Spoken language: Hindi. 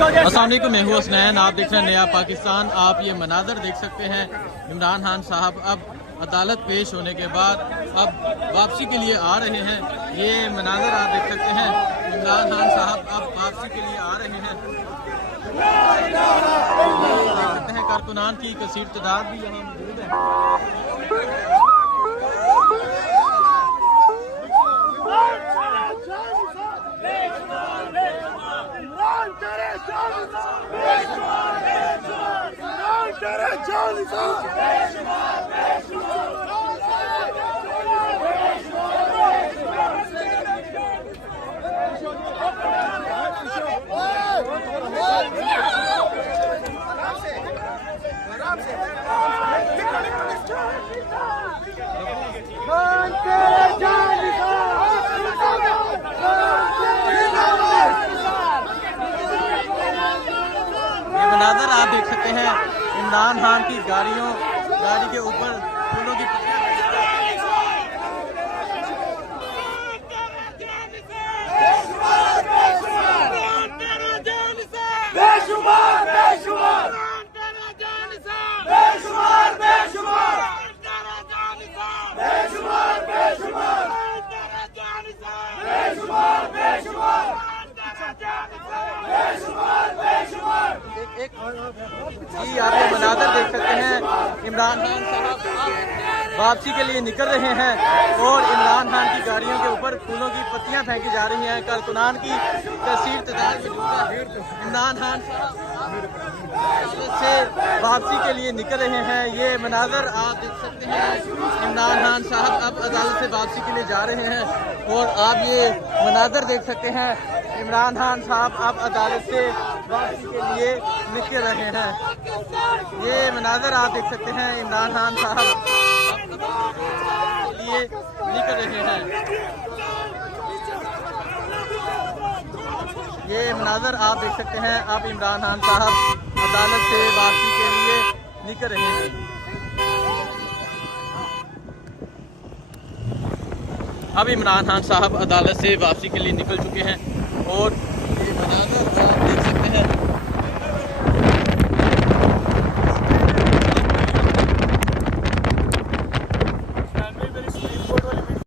अस्सलाम वालेकुम, मैं हूं हसनैन। आप देख रहे हैं नया पाकिस्तान। आप ये मनाजर देख सकते हैं, इमरान खान साहब अब अदालत पेश होने के बाद अब वापसी के लिए आ रहे हैं। ये मनाजर आप देख सकते हैं, इमरान खान साहब अब वापसी के लिए आ रहे हैं। देख सकते हैं कारकुनान की कसीर तादाद भी यहाँ मौजूद है। मनाजर आप देख सकते हैं, इमरान खान की गाड़ी के ऊपर फूलों की जी आप ये मनाजर देख सकते हैं, इमरान खान साहब वापसी के लिए निकल रहे हैं और इमरान खान की गाड़ियों के ऊपर फूलों की पत्तियां फेंकी जा रही हैं। कारकुनान की तस्वीर तादाद में इमरान खान साहब से वापसी के लिए निकल रहे हैं। ये मनाजर आप देख सकते हैं, इमरान खान साहब अब अदालत से वापसी के लिए जा रहे हैं और आप ये मनाजर देख सकते हैं, इमरान खान साहब अब अदालत से वापसी के लिए निकल रहे हैं। ये मनाजर आप देख सकते हैं, इमरान खान साहब के लिए निकल रहे हैं। ये मनाजर आप देख सकते हैं, अब इमरान खान साहब अदालत से वापसी के लिए निकल रहे हैं। अब इमरान खान साहब अदालत से वापसी के लिए निकल चुके हैं और ये मनाजर